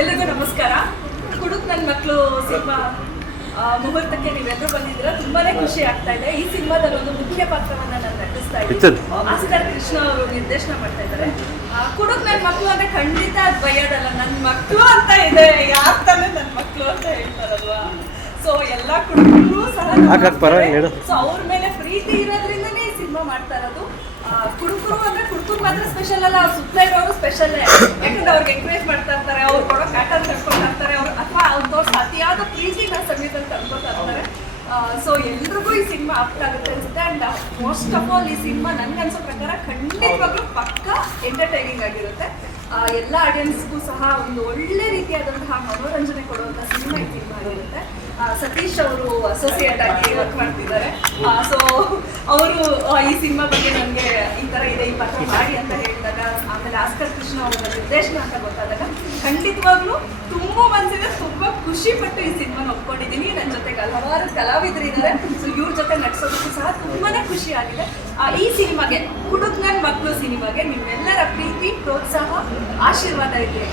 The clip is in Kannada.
ಎಲ್ಲರಿಗೂ ನಮಸ್ಕಾರ. ಕುಡುಕ್ ನನ್ನ ಮಕ್ಕಳು ಸಿನಿಮಾ ಮುಹೂರ್ತಕ್ಕೆ ನೀವೆಲ್ಲರೂ ಬಂದಿದ್ದೀರಾ. ತುಂಬಾನೇ ಖುಷಿ ಆಗ್ತಾ ಇದೆ. ಈ ಸಿನಿಮಾದಲ್ಲಿ ಒಂದು ಮುಖ್ಯ ಪಾತ್ರವನ್ನ ನಾನು ನಟಿಸ್ತಾ ಇದ್ದೀನಿ. ಆಸ್ಕರ್ ಕೃಷ್ಣ ಅವರು ನಿರ್ದೇಶನ ಮಾಡ್ತಾ ಇದ್ದಾರೆ. ಕುಡುಕ್ ನನ್ನ ಮಕ್ಕಳು ಅಂದ್ರೆ ಖಂಡಿತ ಅದು ಬೈಯೋದಲ್ಲ, ನನ್ನ ಮಕ್ಕಳು ಅಂತ ಇದೆ. ಯಾರು ತಾನೇ ನನ್ನ ಮಕ್ಕಳು ಅಂತ ಹೇಳ್ತಾರಲ್ವಾ. ಸೊ ಎಲ್ಲ ಕುಡುಕರು ಸಹ ಸೊ ಅವ್ರ ಮೇಲೆ ಪ್ರೀತಿ ಇರೋದ್ರಿಂದನೇ ಈ ಸಿನಿಮಾ ಮಾಡ್ತಾ ಇರೋದು. ಕುಡುಕರು ಅಂದ್ರೆ ಕುಡುಕರು ಮಾತ್ರ ಸ್ಪೆಷಲ್ ಅಲ್ಲ, ಅವ್ರ ಸುತ್ತ ಇರೋರು ಸ್ಪೆಷಲ್. ಯಾಕಂದ್ರೆ ಅವ್ರಿಗೆ ಎಂಕರೇಜ್ ಮಾಡ್ತಾ ಇರ್ತಾರೆ, ಅವ್ರು ಕೊಡೋ ಪ್ಯಾಟರ್ನ್ ಕಟ್ಕೊಳ್ತಾ ಇರ್ತಾರೆ, ಅವ್ರು ಅಥವಾ ಅವ್ರ ಅತಿಯಾದ ಪ್ರೀತಿನ ಸಮಯದಲ್ಲಿ ತಂದ್ಕೊತಾ ಇರ್ತಾರೆ. ಸೊ ಎಲ್ರಿಗೂ ಈ ಸಿನಿಮಾ ಅರ್ಥ ಆಗುತ್ತೆ ಅನ್ಸುತ್ತೆ. ಅಂಡ್ ಮೋಸ್ಟ್ ಆಫ್ ಆಲ್ ಈ ಸಿನಿಮಾ ನನ್ಗನ್ಸೋ ಪ್ರಕಾರ ಖಂಡಿತವಾಗ್ಲೂ ಪಕ್ಕ ಎಂಟರ್ಟೈನಿಂಗ್ ಆಗಿರುತ್ತೆ. ಎಲ್ಲ ಆಡಿಯನ್ಸ್ಗೂ ಸಹ ಒಂದು ಒಳ್ಳೆ ರೀತಿಯಾದಂತಹ ಮನೋರಂಜನೆ ಕೊಡುವಂಥ ಸಿನಿಮಾ ಈ ಸಿನಿಮಾ ಆಗಿರುತ್ತೆ. ಸತೀಶ್ ಅವರು ಅಸೋಸಿಯೇಟ್ ಆಗಿ ವರ್ಕ್ ಮಾಡ್ತಿದ್ದಾರೆ. ಸೊ ಅವರು ಈ ಸಿನಿಮಾ ಬಗ್ಗೆ ನನಗೆ ಈ ಥರ ಇದೆ, ಈ ಪಾತ್ರ ಮಾಡಿ ಅಂತ ಹೇಳಿದಾಗ, ಆಮೇಲೆ ಆಸ್ಕರ್ ಕೃಷ್ಣ ಅವರ ನಿರ್ದೇಶನ ಅಂತ ಗೊತ್ತಾದಾಗ ಖಂಡಿತವಾಗ್ಲೂ ತುಂಬ ಮನಸ್ಸಿಗೆ ತುಂಬ ಖುಷಿ ಪಟ್ಟು ಈ ಸಿನಿಮಾನ ಒಪ್ಕೊಂಡಿದ್ದೀನಿ. ನನ್ನ ಜೊತೆಗೆ ಹಲವಾರು ಕಲಾವಿದರು ಇದ್ದಾರೆ. ಸೊ ಇವ್ರ ಜೊತೆ ನಟಿಸೋದಕ್ಕೂ ಸಹ ತುಂಬಾನೇ ಖುಷಿ ಆಗಿದೆ. ಈ ಸಿನಿಮಾಗೆ ಕುಡುಕ್ ನನ್ನ ಮಕ್ಕಳು ಸಿನಿಮಾಗೆ ನಿಮ್ಮೆಲ್ಲರ ಪ್ರೀತಿ, ಪ್ರೋತ್ಸಾಹ, ಆಶೀರ್ವಾದ ಇದೆ.